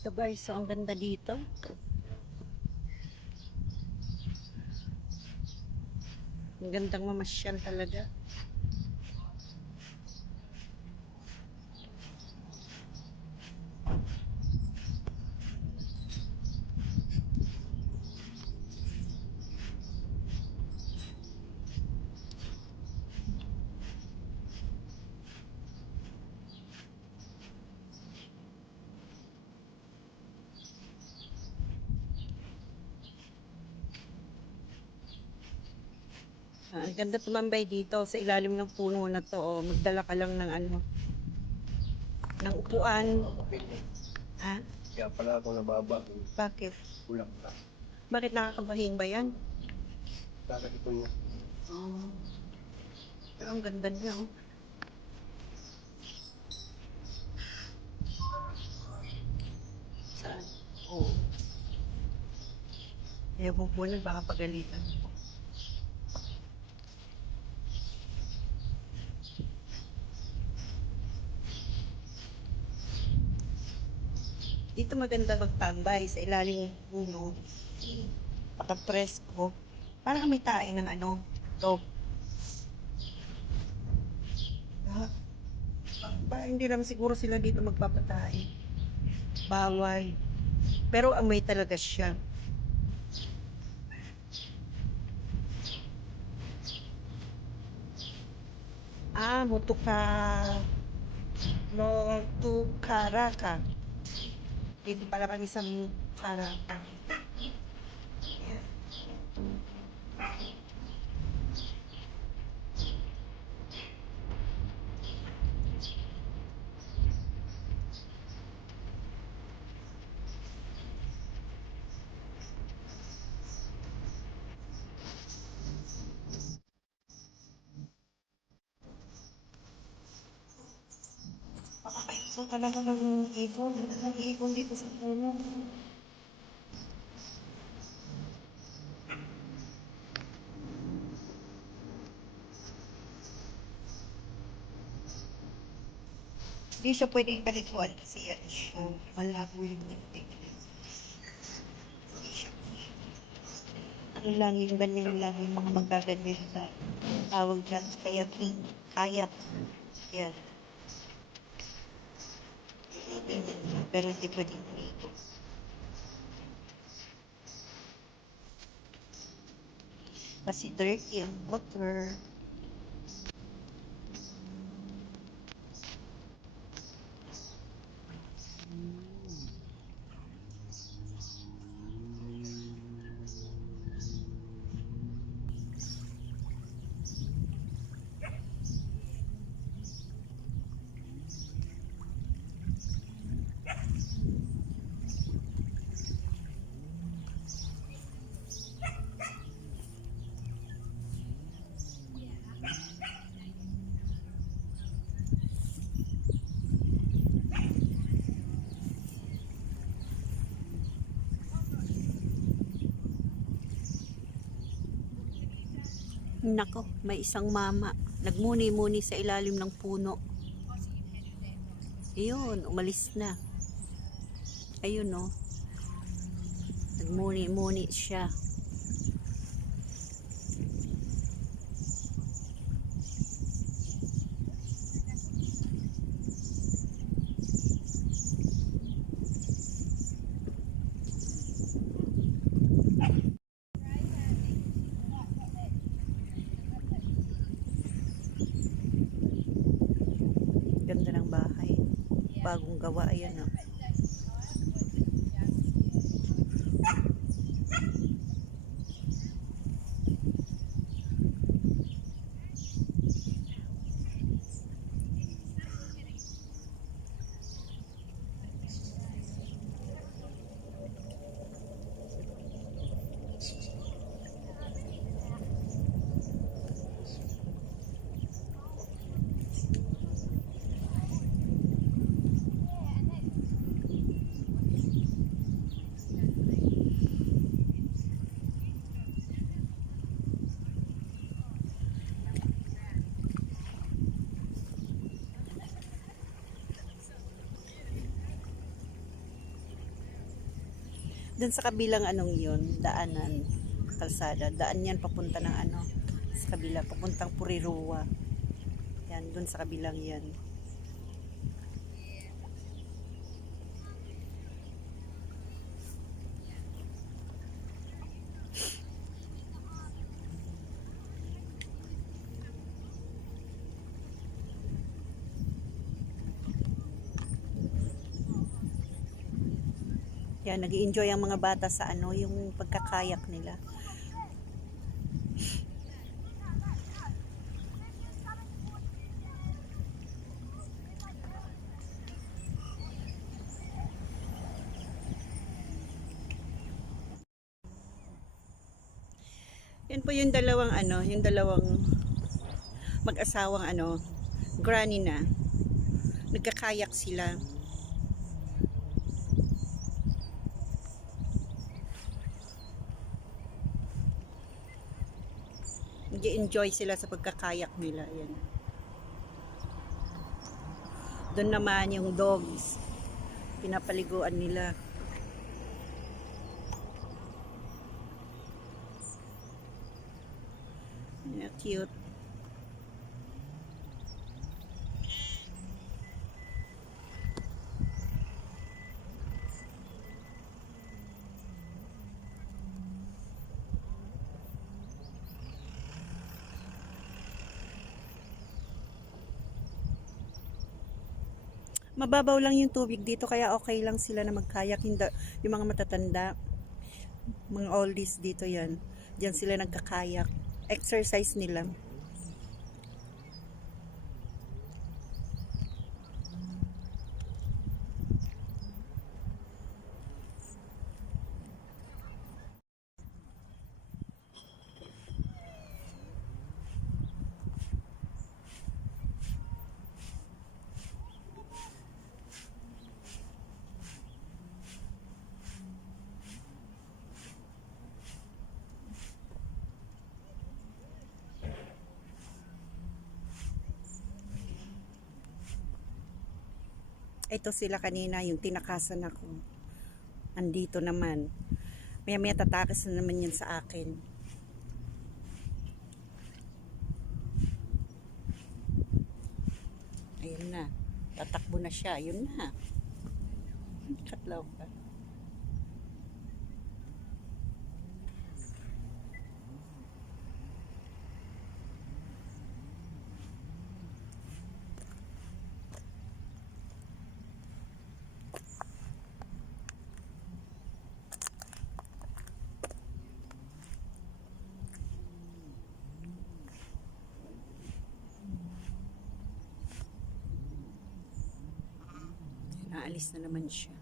Ito guys, so ang ganda dito. Ang gandang mamasyal talaga. Ang ganda tumambay dito sa ilalim ng puno na to. Oh. Magdala ka lang ng ano, ng upuan. Ha? Kaya pala ako nababa. Bakit? Kulang pa. Bakit nakakabahin ba yan? Bakit ito yun? Oh. Pero ang ganda niya. Oh. Saan? Oo. Oh. Ewan ko na, baka pagalitan. Dito maganda magtambay sa ilalim ng puno. Pakapresko. Parang may tae ng ano, dog. Hindi naman siguro sila dito magpapatay. Bawal. Pero amoy talaga siya. Mutuka. Motukaraka. Dito pala kami sa Mutukaraka. So talaga ng ibon. Ng ibon dito sa puno. Hindi siya pwedeng palikuan kasi yan siya. Malabo yung tintig. Ano lang yung ganyan lang yung mga magaganyan sa tawag dyan. Kayaking. Kayak. Yan. Pero hindi pwedeng dito. Kasi dirty ang water. Nako, may isang mama. Nagmuni-muni sa ilalim ng puno. Ayun, umalis na. Ayun no. Nagmuni-muni siya. Ganda ng bahay. Bagong gawa, ayan no. Doon sa kabilang anong yun, daanan, kalsada. Daan yan papunta ng ano, sa kabila, papuntang Puriruwa. Yan, doon sa kabilang yan. Yan, nag-i-enjoy ang mga bata sa ano, yung pagkakayak nila. Yan po yung dalawang ano, yung dalawang mag-asawang ano, granny na. Nagkakayak sila. Nag-enjoy sila sa pagkakayak nila. Yan. Doon naman yung dogs. Pinapaliguan nila. Yeah, cute. Mababaw lang yung tubig dito kaya okay lang sila na magkayak. Yung mga matatanda, mga oldies dito yan. Diyan sila nagkakayak. Exercise nila. Ito sila kanina, yung tinakasan ako. Andito naman. Maya-maya tatakas na naman yan sa akin. Ayun na. Tatakbo na siya. Ayun na. Katlaw ka. Naalis na naman siya.